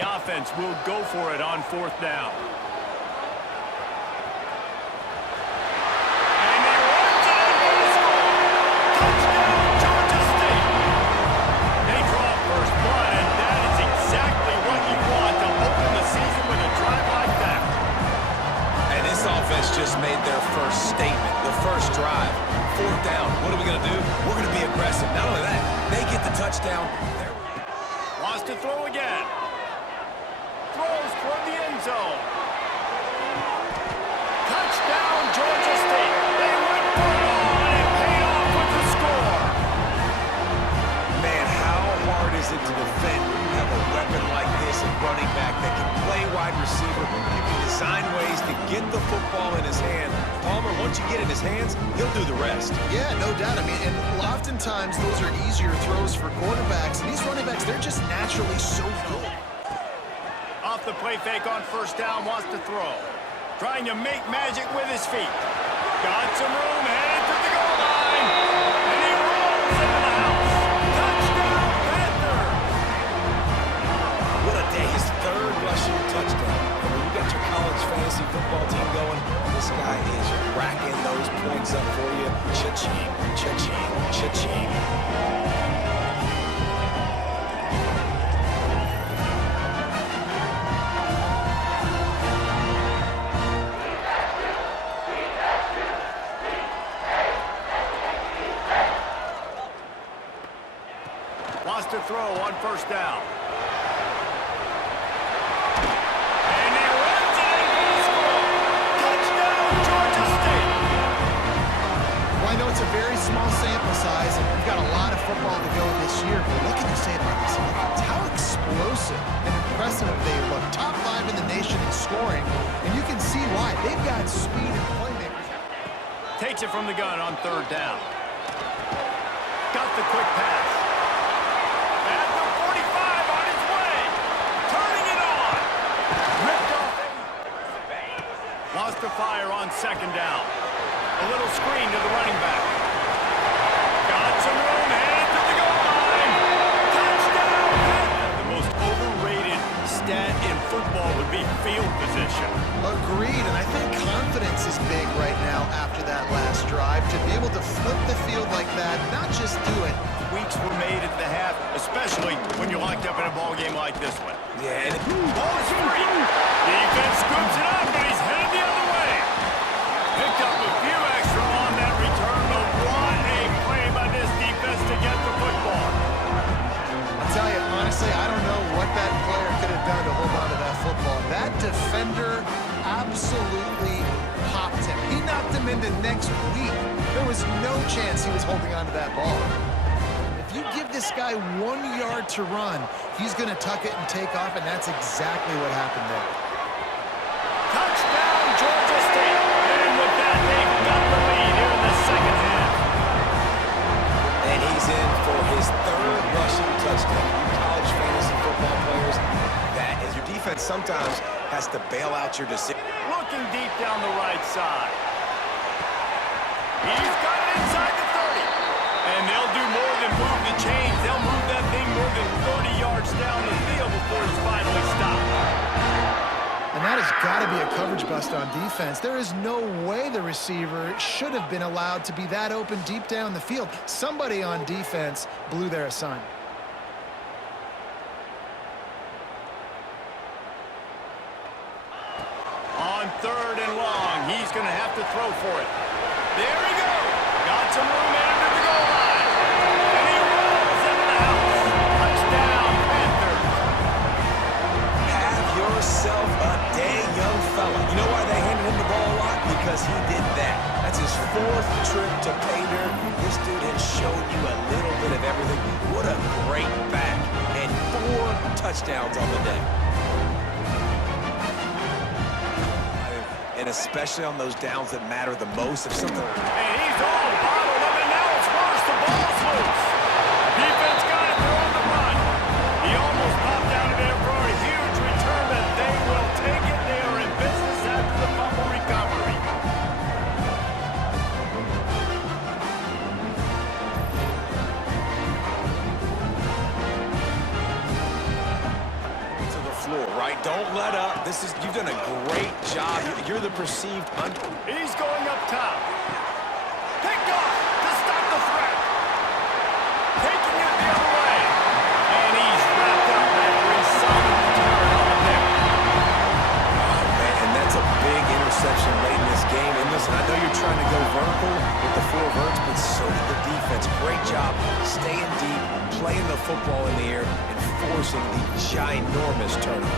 the offense will go for it on 4th down. And he runs it in for the score. Touchdown, Georgia State. They draw first blood, and that is exactly what you want to open the season with a drive like that. And this offense just made their first statement, the first drive. 4th down. What are we going to do? We're going to be aggressive. Not only that, they get the touchdown. Wants to throw again. Throws toward the end zone. Touchdown, Georgia State. They went for it all, and it paid off with the score. Man, how hard is it to defend when you have a weapon like this, a running back that can play wide receiver? You can design ways to get the football in his hand. Palmer, once you get in his hands, he'll do the rest. Yeah, no doubt. I mean, and oftentimes those are easier throws for quarterbacks. And these running backs, they're just naturally so good. Off the play fake on 1st down, wants to throw. Trying to make magic with his feet. Got some room, headed to the goal line. And he rolls into the house. Touchdown, Panthers. What a day. His 3rd rushing touchdown. And when you got your college fantasy football team going, this guy is racking those points up for you. Cha-ching, cha-ching, cha-ching. Wants to throw on 1st down. And he runs it in for the score. Touchdown, Georgia State. Well, I know it's a very small sample size, and we've got a lot of football to go this year, but what can you say about this offense? How explosive and impressive they look. Top 5 in the nation in scoring, and you can see why. They've got speed and playmakers. Takes it from the gun on 3rd down. Got the quick pass. At the 45 on his way. Turning it on. Ripped off. Wants to fire on 2nd down. A little screen to the running back. Got some room, headed to the goal line. Touchdown! The most overrated stat in football would be field position. Agreed, and I think confidence is big right now after that last drive. To be able to flip the field like that, not just do it. Weeks were made at the half, especially when you're locked up in a ball game like this one. Yeah, and Ball is free. Defense scoops it up, and he's headed the other way. Picked up a few extra on that return, but what a play by this defense to get the football. I'll tell you, honestly, I don't know what that player could have done to hold on to that football. That defender absolutely popped him. He knocked him into next week. There was no chance he was holding on to that ball. If you give this guy 1 yard to run, he's going to tuck it and take off, and that's exactly what happened there. Touchdown, Georgia State. And with that, they've got the lead here in the 2nd half. And he's in for his 3rd rushing touchdown. You college fantasy football players, that is your defense sometimes has to bail out your decision. Looking deep down the right side. He's got it inside the 30. And they'll do more than move the chains. They'll move that thing more than 30 yards down the field before it's finally stopped. And that has got to be a coverage bust on defense. There is no way the receiver should have been allowed to be that open deep down the field. Somebody on defense blew their assignment. On 3rd and long, he's going to have to throw for it. There he goes. Got some room into the goal line. And he rolls into the house. Touchdown, Panthers. Have yourself a day, young fella. You know why they handed him the ball a lot? Because he did that. That's his 4th trip to pay dirt. This dude has shown you a little bit of everything. What a great back. And 4 touchdowns on the day. And especially on those downs that matter the most. If something... And he's all bottled up, and now it's worse. The ball's loose. Defense got it. They're on the run. He almost popped out of there for a huge return, but they will take it. They are in business after the fumble recovery. To the floor, right? Don't let up. You've done a great job. You're the perceived He's going up top. Picked off to stop the threat. Taking it the other way. And he's wrapped up after a solid return on the pick. Oh, man, and that's a big interception late in this game. And listen, I know you're trying to go vertical with the 4 verts, but so did the defense. Great job staying deep, playing the football in the air, and forcing the ginormous turnover.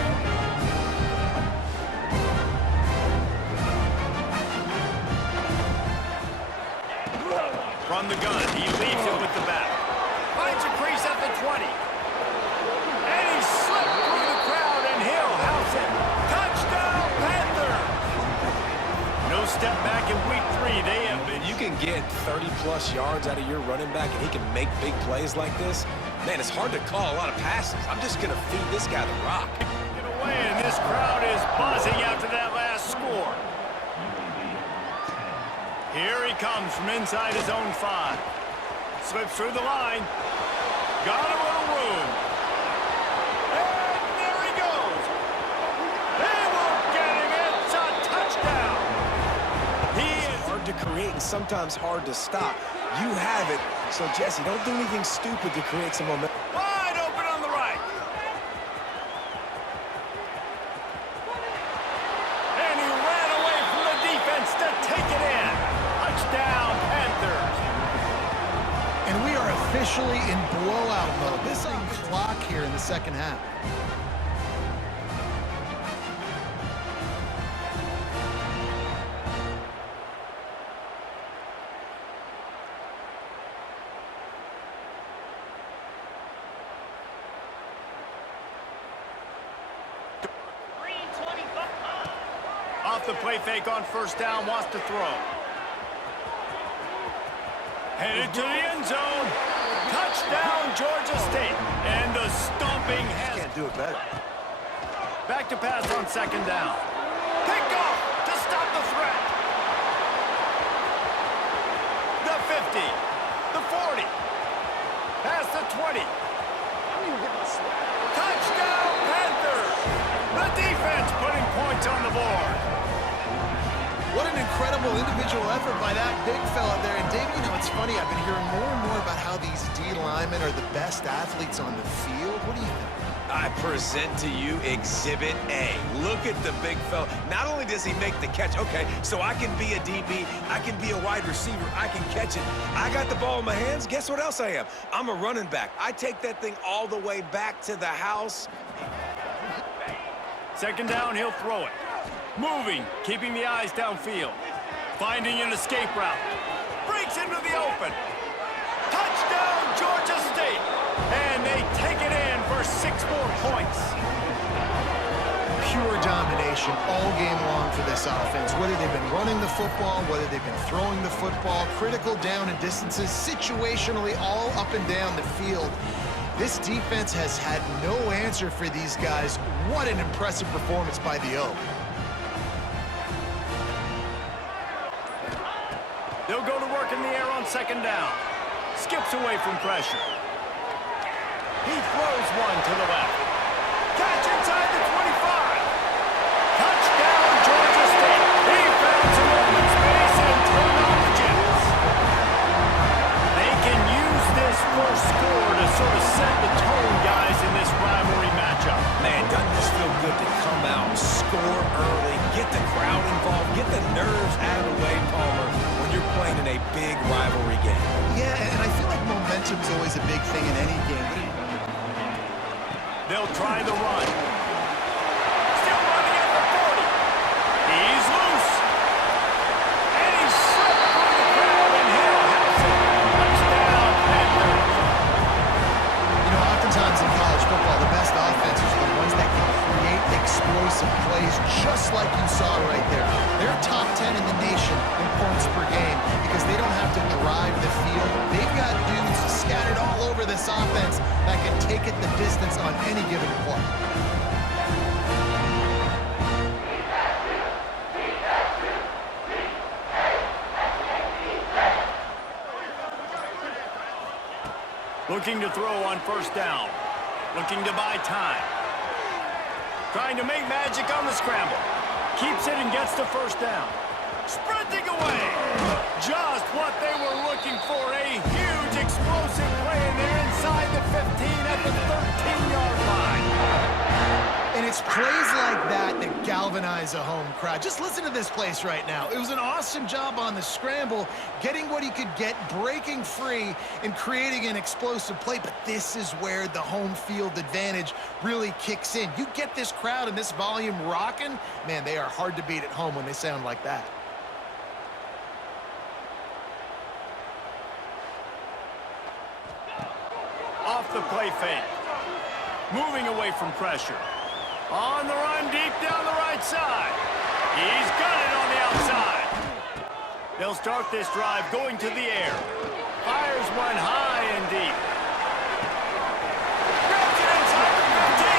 From the gun, he leaves it with the back. Finds a crease at the 20. And he slipped through the crowd, and he'll house it. Touchdown, Panthers! No step back in week 3. They have been... You can get 30-plus yards out of your running back, and he can make big plays like this. Man, it's hard to call a lot of passes. I'm just going to feed this guy the rock. Get away, and this crowd is buzzing after that last score. Here he comes from inside his own 5. Slips through the line. Got a little room. And there he goes. They won't get him. It's a touchdown. He is hard to create and sometimes hard to stop. You have it. So, Jesse, don't do anything stupid to create some momentum. wide open on the right. And he ran away from the defense to take it in. Touchdown, Panthers. And we are officially in blowout mode. This is clock here in the second half. Off the play fake on first down, wants to throw. Headed to the end zone. Touchdown, Georgia State. And the stomping has... Can't do it better. Back to pass on second down. Pick off to stop the threat. The 50. The 40. Past the 20. Touchdown, Panthers. The defense putting points on the board. What an incredible individual effort by that big fella there. And Dave, you know, it's funny, I've been hearing more and more about how these D linemen are the best athletes on the field. What do you think? I present to you Exhibit A. Look at the big fella. Not only does he make the catch, okay, so I can be a DB, I can be a wide receiver, I can catch it. I got the ball in my hands. Guess what else I am? I'm a running back. I take that thing all the way back to the house. Second down, he'll throw it. Moving, keeping the eyes downfield. Finding an escape route. Breaks into the open. Touchdown, Georgia State. And they take it in for 6 more points. Pure domination all game long for this offense. Whether they've been running the football, whether they've been throwing the football, critical down and distances, situationally all up and down the field. This defense has had no answer for these guys. What an impressive performance by the O. They'll go to work in the air on second down. Skips away from pressure. He throws one to the left. Catch inside the 25. Touchdown, Georgia State. He found some open space and turned on the Jets. They can use this first score to sort of set the tone, guys, in this rivalry matchup. Man, doesn't this feel good to come out, score early, get the crowd involved, get the nerves out of the way, Palmer, when you're playing in a big rivalry game. Yeah, and I feel like momentum is always a big thing in any game. They'll try the run. Still running at the 40. He's loose. And he's slipped through the crowd, and he'll house it. Touchdown, Panthers. You know, oftentimes in college football, the best offenses are the ones that can create explosive plays, just like you saw right there. They're top 10 in the nation in points per game because they don't have to drive the field. They've got dudes scattered all over this offense that can take it the distance on any given play. Looking to throw on first down. Looking to buy time. Trying to make magic on the scramble. Keeps it and gets the first down. Sprinting away. Just what they were looking for. A huge explosive play, and they're inside the 15 at the 13-yard line. And it's plays like that that galvanize a home crowd. Just listen to this place right now. It was an awesome job on the scramble, getting what he could get, breaking free, and creating an explosive play. But this is where the home field advantage really kicks in. You get this crowd and this volume rocking, man, they are hard to beat at home when they sound like that. Off the play fake. Moving away from pressure. On the run deep down the right side. He's got it on the outside. They'll start this drive going to the air. Fires one high and deep. Grabs it inside the 15.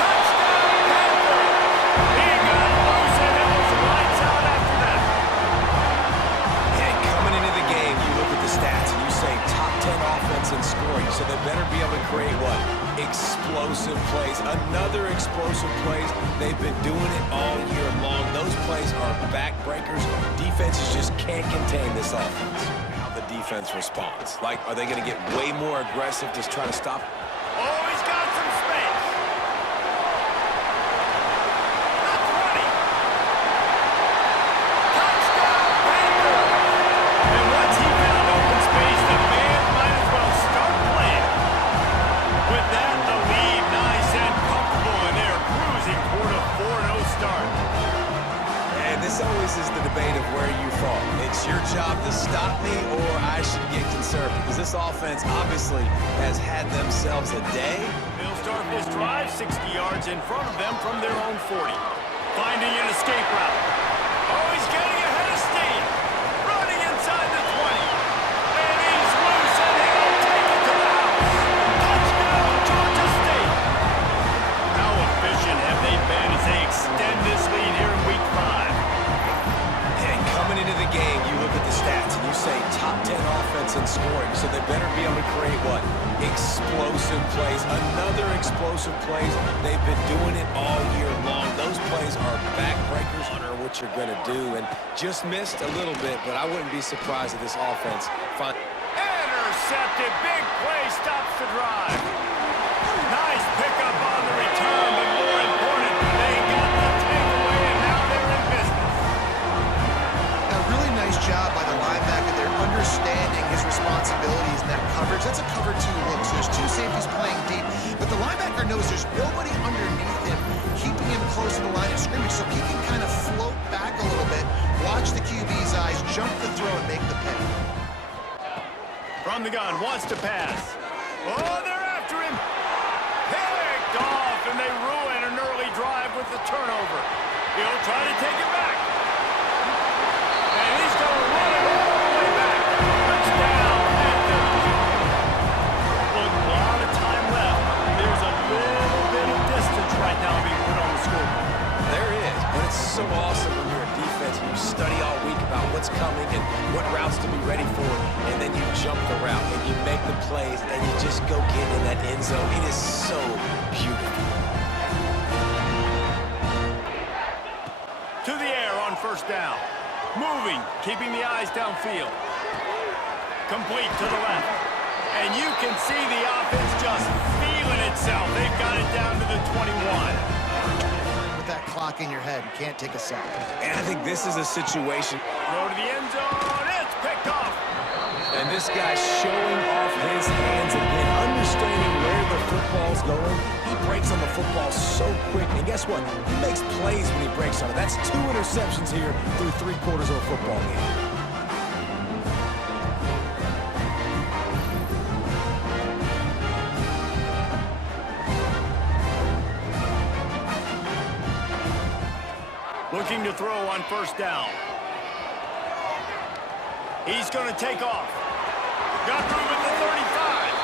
Touchdown, Panthers. He got loose and it was lights out after that. And coming into the game, you look at the stats and you say top 10 offense in scoring, so they better be able to create what? Explosive plays. Another explosive plays. They've been doing it all year long. Those plays are backbreakers. Defenses just can't contain this offense. How the defense responds. Like, are they going to get way more aggressive, just try to stop? Oh, he's got some space. That's running. Touchdown, Panthers. And once he found open space, the fans might as well start playing. With that, the lead nice and comfortable, and they're cruising toward a 4-0 start. And this always is the debate of where you fall. It's your job to stop me, or I should get conservative, because this offense obviously has had themselves a day. They'll start this drive 60 yards in front of them from their own 40. Finding an escape route. Oh, he's getting ahead of steam. Running inside the 20. And he's loose, and he'll take it to the house. Touchdown, Georgia State. How efficient have they been as they extend this lead here in Week 5? And coming into the game, you look at the stats and you say top 10 offense in scoring, so they better be able to create what? Explosive plays. Another explosive plays. They've been doing it all year long. Those plays are backbreakers. Or what you're going to do, and just missed a little bit, but I wouldn't be surprised if this offense finds. Intercepted. Big play stops the drive. Nice pickup on the return, but more important, they got the takeaway, and now they're in business. A really nice job by the linebacker there, understanding his responsibilities in that coverage. That's a cover 2 look, so there's 2 safeties playing deep, but the linebacker knows there's nobody underneath him, keeping him close to the line of scrimmage, so he can kind of float back a little bit, watch the QB's eyes, jump the throw, and make the pick. From the gun, wants to pass. Oh, they're after him. Picked off, and they ruin an early drive with the turnover. He'll try to take it back. And he's going to run it all the way back. Touchdown, Panthers. Look, a lot of time left. There's a little bit of distance right now being put on the scoreboard. There is, but it's so awesome when you're a defense and you study all week about what's coming and what routes to be ready for, and then you jump the route and you make the plays and you just go get in that end zone. It is so beautiful. To the air on first down. Moving, keeping the eyes downfield. Complete to the left. And you can see the offense just feeling itself. They've got it down to the 21. With that clock in your head, you can't take a sack. And I think this is a situation. Throw to the end zone. It's picked off. And this guy's showing off his hands again, understanding where the football's going. He breaks on the football so quick. And guess what? He makes plays when he breaks on it. That's 2 interceptions here through 3/4 of a football game. Looking to throw on first down. He's going to take off. Got room at the 35.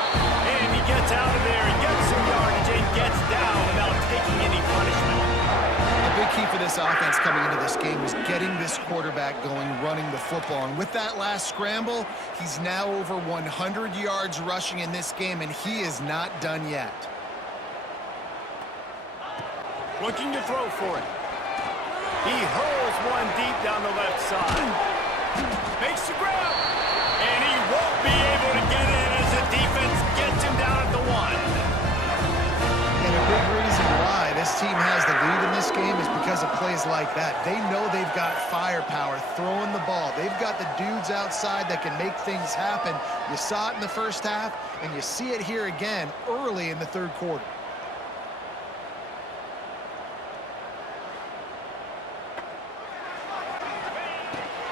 And he gets out of there and gets some yardage and gets down without taking any punishment. A big key for this offense coming into this game was getting this quarterback going, running the football. And with that last scramble, he's now over 100 yards rushing in this game, and he is not done yet. Looking to throw for it. He hurls one deep down the left side. Makes the grab. And he won't be able to get in as the defense gets him down at the 1. And a big reason why this team has the lead in this game is because of plays like that. They know they've got firepower throwing the ball. They've got the dudes outside that can make things happen. You saw it in the first half, and you see it here again early in the third quarter.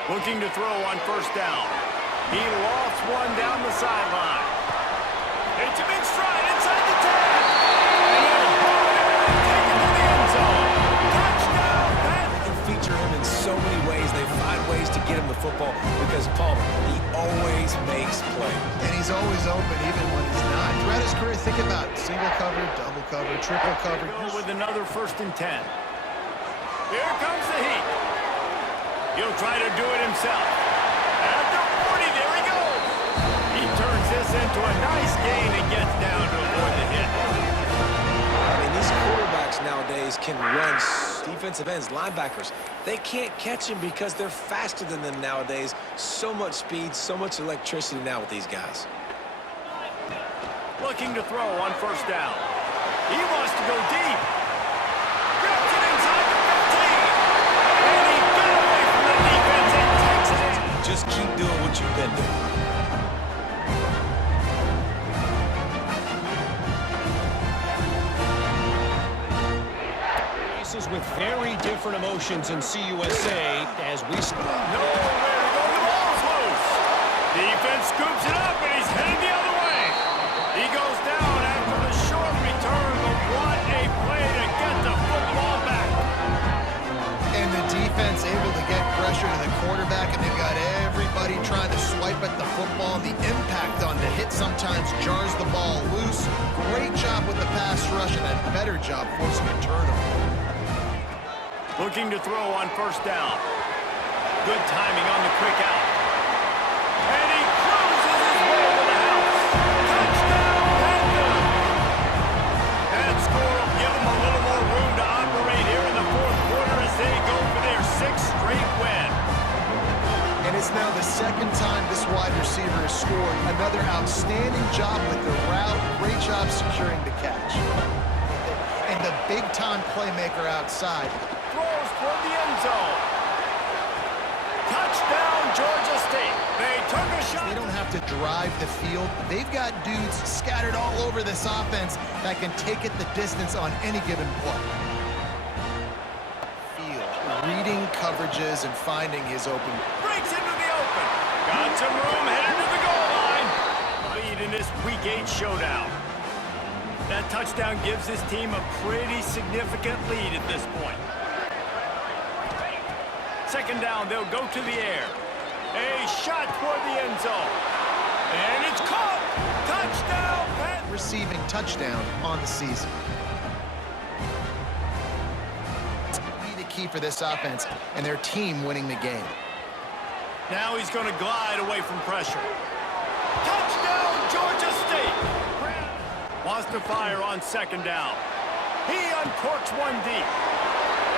Looking to throw on first down. He lofts one down the sideline. Hits him in stride inside the 10. And he'll hold it and take it to the end zone. Touchdown, Panthers. They feature him in so many ways. They find ways to get him the football because Palmer, he always makes plays. And he's always open even when he's not. Throughout his career, think about single cover, double cover, triple cover. With another 1st and 10. Here comes the heat. He'll try to do it himself. At the 40, there he goes. He turns this into a nice gain and gets down to avoid the hit. I mean, these quarterbacks nowadays can run. Defensive ends, linebackers, they can't catch him because they're faster than them nowadays. So much speed, so much electricity now with these guys. Looking to throw on first down. He wants to go deep. Grabs it inside the 15. And he got away from the defense and takes it in. Just keep doing what you've been doing. With very different emotions in CUSA as we... Nowhere to go, the ball's loose. Defense scoops it up and he's headed the other way. He goes down after the short return, but what a play to get the football back. And the defense able to get pressure to the quarterback, and they've got everybody trying to swipe at the football. The impact on the hit sometimes jars the ball loose. Great job with the pass rush and a better job forcing a turnover. Looking to throw on first down. Good timing on the quick out. And he cruises his way to the house. Touchdown, Panthers! That score will give them a little more room to operate here in the 4th quarter as they go for their 6th straight win. And it's now the 2nd time this wide receiver has scored. Another outstanding job with the route. Great job securing the catch. And the big-time playmaker outside. Throws toward the end zone. Touchdown, Georgia State. They took a shot. They don't have to drive the field. They've got dudes scattered all over this offense that can take it the distance on any given play. Field, reading coverages and finding his open. Breaks into the open. Got some room headed to the goal line. Lead in this Week 8 showdown. That touchdown gives his team a pretty significant lead at this point. 2nd down, they'll go to the air. A shot toward the end zone. And it's caught. Touchdown, Panthers. Receiving touchdown on the season. Be the key for this offense and their team winning the game. Now he's going to glide away from pressure. Touchdown, Georgia State. Wants to fire on 2nd down. He uncorks one deep.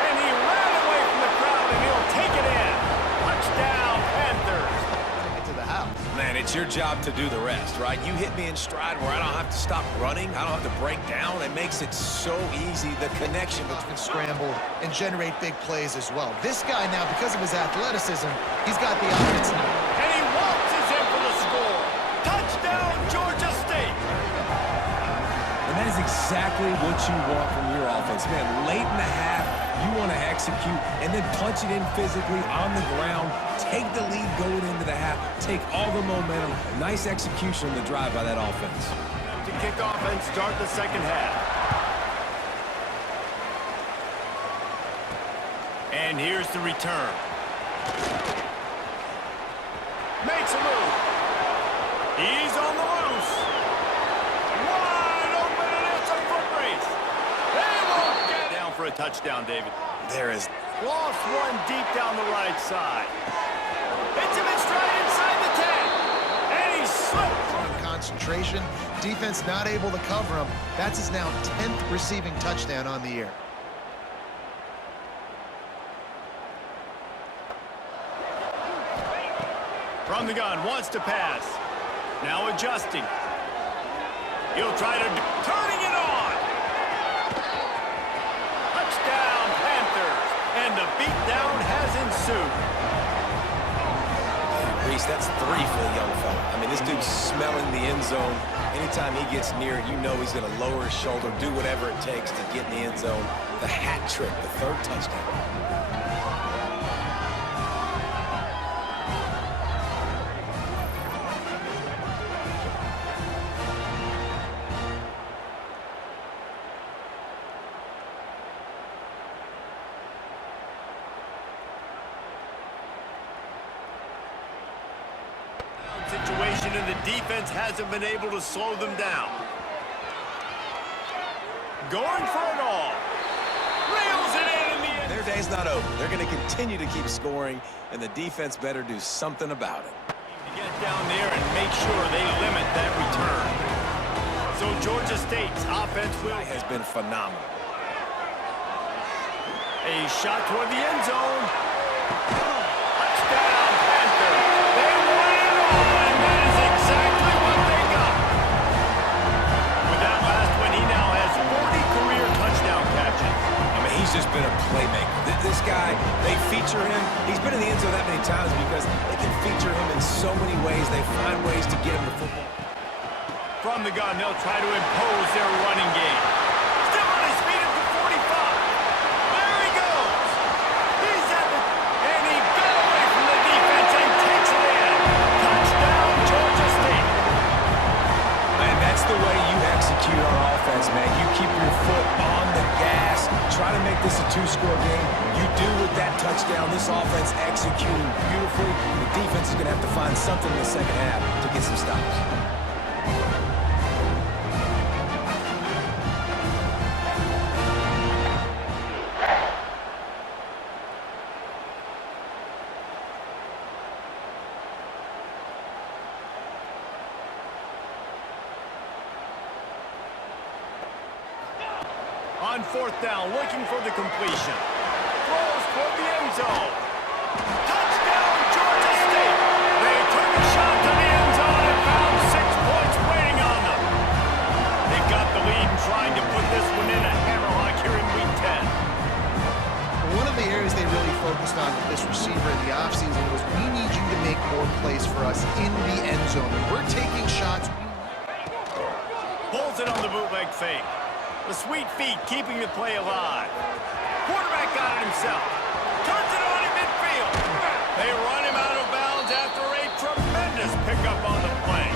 And he ran away from the crowd, and he'll take it in. Touchdown, Panthers. Take it to the house. Man, it's your job to do the rest, right? You hit me in stride where I don't have to stop running. I don't have to break down. It makes it so easy, the connection between... Scramble and generate big plays as well. This guy now, because of his athleticism, he's got the offense now. And he waltzes in for the score. Touchdown, Georgia State. And that is exactly what you want from your offense. Man, late in the half, you want to execute and then punch it in physically on the ground, take the lead going into the half, take all the momentum. Nice execution on the drive by that offense. To kick off and start the 2nd half. And here's the return. Makes a move. He's on the loose. Wide open, and it's a foot race. They won't get down for a touchdown, David. There is... Lost one deep down the right side. Hits him in stride inside the 10. And he slipped. Concentration. Defense not able to cover him. That's his now 10th receiving touchdown on the year. From the gun, wants to pass. Now adjusting. He'll try to... turning it on! Touchdown, Panthers! And the beatdown has ensued. Reese, that's 3 for the young fella. I mean, this dude's smelling the end zone. Anytime he gets near it, you know he's going to lower his shoulder, do whatever it takes to get in the end zone. The hat trick, the 3rd touchdown. Situation, and the defense hasn't been able to slow them down. Going for it all. Reels it in the end. Their day's not over. They're going to continue to keep scoring, and the defense better do something about it. To get down there and make sure they limit that return. So Georgia State's offense has been phenomenal. A shot toward the end zone. Touchdown, Panthers. They won it all, and that is exactly what they got. With that last one, he now has 40 career touchdown catches. I mean, he's just been a playmaker. This guy, they feature him. He's been in the end zone that many times because they can feature him in so many ways. They find ways to get him to football. From the gun, they'll try to impose their running game. Still on his feet at the 45. There he goes. He's at the... and he got away from the defense and takes it in. Touchdown, Georgia State. And that's the way you execute on offense, man. You keep your foot on the gas. Try to make this a 2-score game. You do with that touchdown. This offense executing beautifully. The defense is going to have to find something in the second half to get some stops. On 4th down, looking for the completion. Throws toward the end zone. Touchdown, Georgia State. They took a shot to the end zone and found 6 points waiting on them. They've got the lead and trying to put this one in a hammerlock here in Week 10. One of the areas they really focused on with this receiver in the offseason was, we need you to make more plays for us in the end zone. And we're taking shots. Pulls it on the bootleg fake. The sweet feet keeping the play alive. Quarterback got it himself. Turns it on in midfield. They run him out of bounds after a tremendous pickup on the play.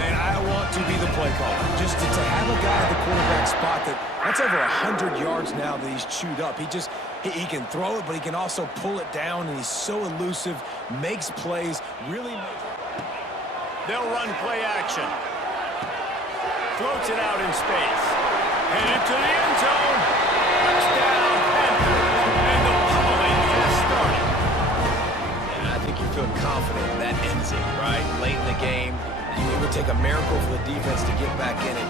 Man, I want to be the play caller. Just to have a guy at the quarterback spot that's over 100 yards now that he's chewed up. He can throw it, but he can also pull it down, and he's so elusive, makes plays, really makes... They'll run play action. Floats it out in space. Headed to the end zone. Touchdown, Panthers. And the pummeling has started. And I think you feel confident that ends it, right? Late in the game. It would take a miracle for the defense to get back in it.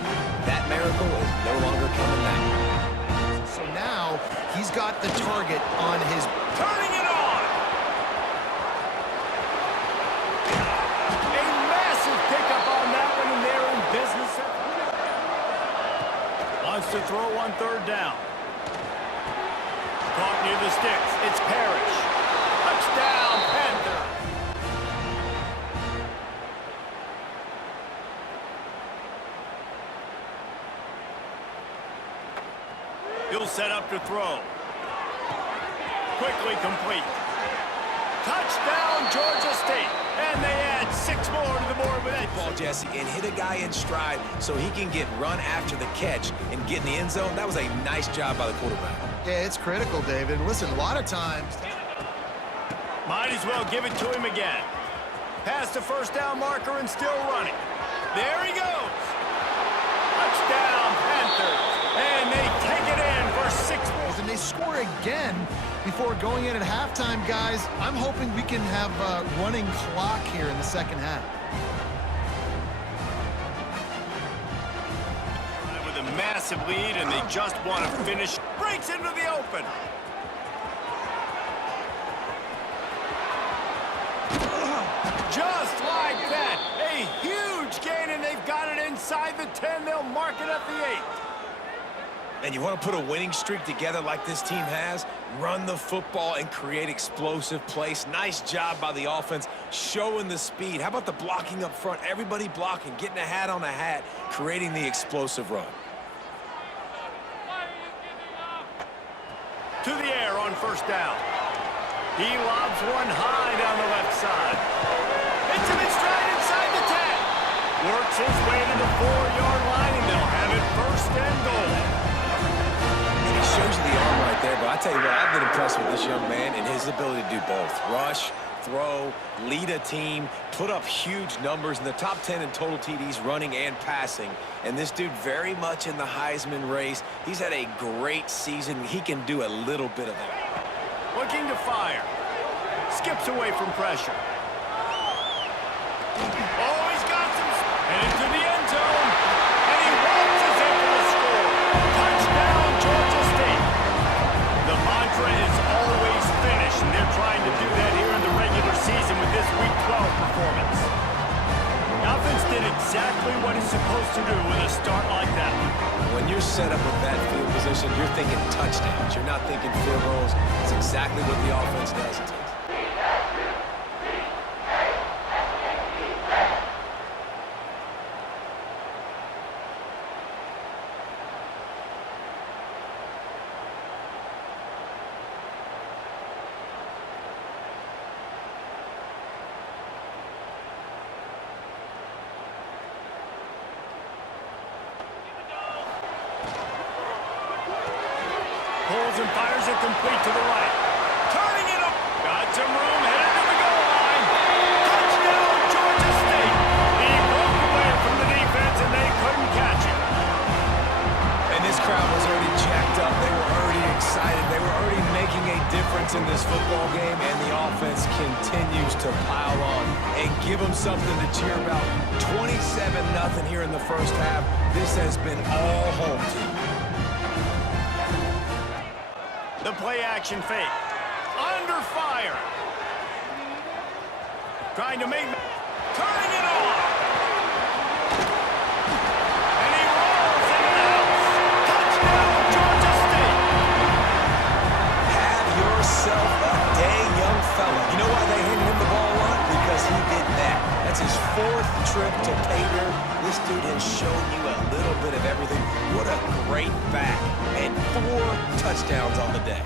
That miracle is no longer coming now. So now he's got the target on his... Turning it on. A massive pickup on that one, and they're in business. Wants to throw on 3rd down. Caught near the sticks. It's Parrish. Touchdown, Panther. He'll set up to throw. Quickly complete. Touchdown, Georgia State. And they add 6 more to the board with that ball, Jesse, and hit a guy in stride so he can get run after the catch and get in the end zone. That was a nice job by the quarterback. Yeah, it's critical, David. Listen, a lot of times... Might as well give it to him again. Past the 1st down marker and still running. There he goes. Touchdown, Panthers. And they take it in for 6 more. And they score again before going in at halftime, guys. I'm hoping we can have a running clock here in the second half. With a massive lead, and they just want to finish. Breaks into the open. Just like that. A huge gain, and they've got it inside the 10. They'll mark it at the 8. And you want to put a winning streak together like this team has? Run the football and create explosive plays. Nice job by the offense, showing the speed. How about the blocking up front? Everybody blocking, getting a hat on a hat, creating the explosive run. To the air on first down. He lobs one high down the left side. Hits him in stride inside the 10. Works his way to the 4-yard line, and they'll have it first and goal. And he shows you the arm right there, but I tell you what, I've been impressed with this young man and his ability to do both. Rush, throw, lead a team, put up huge numbers in the top 10 in total TDs running and passing. And this dude very much in the Heisman race. He's had a great season. He can do a little bit of that. Looking to fire. Skips away from pressure. Oh, he's got some. And into the end zone. And he launches in for the score. Touchdown, Georgia State. The mantra is always finish, and they're trying to do that here in the regular season with this Week 12 performance. The offense did exactly what it's supposed to do with a start like that. When you're set up with that field position, you're thinking touchdowns. You're not thinking field goals. It's exactly what the offense does. Pulls and fires it complete to the right. Turning it up. Got some room, headed to the goal line. Touchdown, Georgia State. He broke away from the defense, and they couldn't catch him. And this crowd was already jacked up. They were already excited. They were already making a difference in this football game, and the offense continues to pile on and give them something to cheer about. 27-0 here in the first half. This has been all home team. The play-action fake. Under fire. Trying to make... Turning it on. And he rolls into the house. Touchdown, Georgia State. Have yourself a day, young fella. You know why they handed him the ball a lot? Because he did that. That's his 4th trip to pay dirt. This dude has shown you a little bit of everything. What a great back. And 4 touchdowns on the day.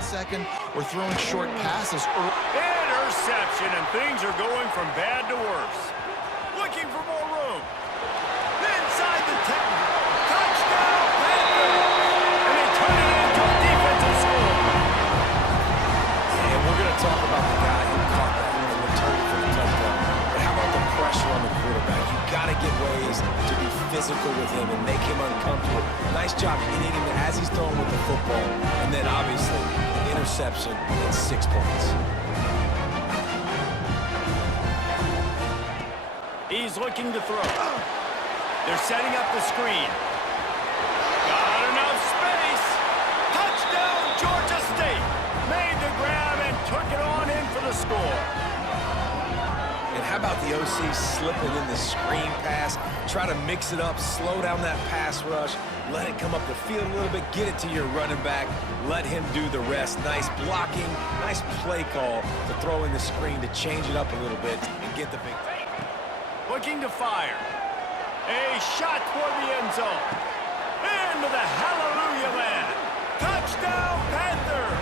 Second, we're throwing short passes. Interception, and things are going from bad to worse. Looking for more room. Inside the 10. Touchdown, Panthers! And they turn it into a defensive score. And we're going to talk about the guy who caught that and returned for the touchdown. But how about the pressure on the quarterback? You've got to get ways to be physical with him and make him uncomfortable. Nice job hitting him as he's throwing with the football. And then, obviously, an interception and 6 points. He's looking to throw. They're setting up the screen. Got enough space. Touchdown, Georgia State. Made the grab and took it on in for the score. And how about the OC slipping in the screen pass? Try to mix it up, slow down that pass rush, let it come up the field a little bit, get it to your running back, let him do the rest. Nice blocking, nice play call to throw in the screen to change it up a little bit and get the big play. Looking to fire. A shot toward the end zone. Into the hallelujah land. Touchdown, Panthers!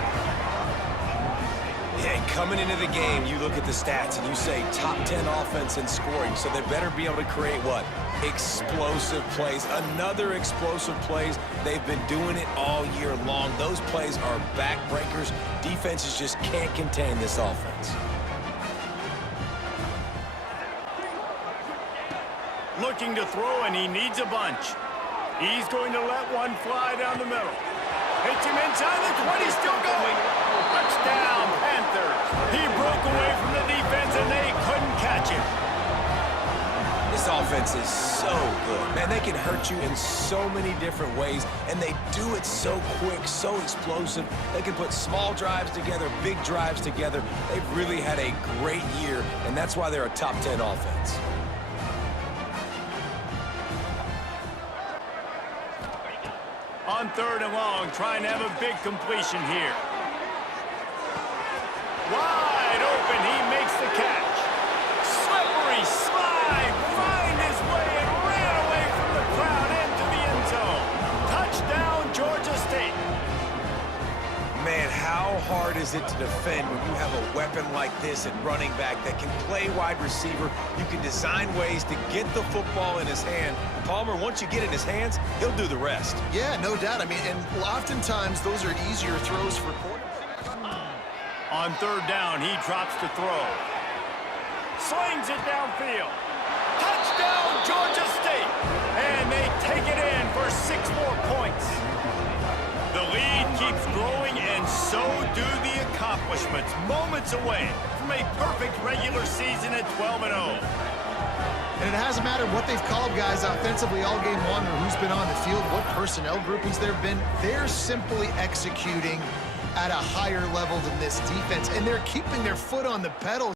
Yeah, coming into the game, you look at the stats and you say top 10 offense in scoring, so they better be able to create what? Explosive plays. Another explosive plays. They've been doing it all year long. Those plays are backbreakers. Defenses just can't contain this offense. Looking to throw, and he needs a bunch. He's going to let one fly down the middle. Hits him inside the 20, still going. Touchdown, Panthers. He broke away from the defense, and they couldn't catch him. This This offense is so good. Man, they can hurt you in so many different ways, and they do it so quick, so explosive. They can put small drives together, big drives together. They've really had a great year, and that's why they're a top 10 offense. On 3rd and long, trying to have a big completion here. Wide open, he makes the catch. Slippery slide, find his way and ran away from the crowd into the end zone. Touchdown, Georgia State. Man, how hard is it to defend when you have a weapon like this at running back that can play wide receiver? You can design ways to get the football in his hand. Palmer, once you get it in his hands, he'll do the rest. Yeah, no doubt. I mean, and oftentimes those are easier throws for quarterbacks. On 3rd down, he drops to throw. Slings it downfield. Touchdown, Georgia State. And they take it in for 6 more points. The lead keeps growing, and so do the accomplishments. Moments away from a perfect regular season at 12-0. And it hasn't mattered what they've called guys offensively all game long or who's been on the field, what personnel groupings there have been. They're simply executing at a higher level than this defense, and they're keeping their foot on the pedal.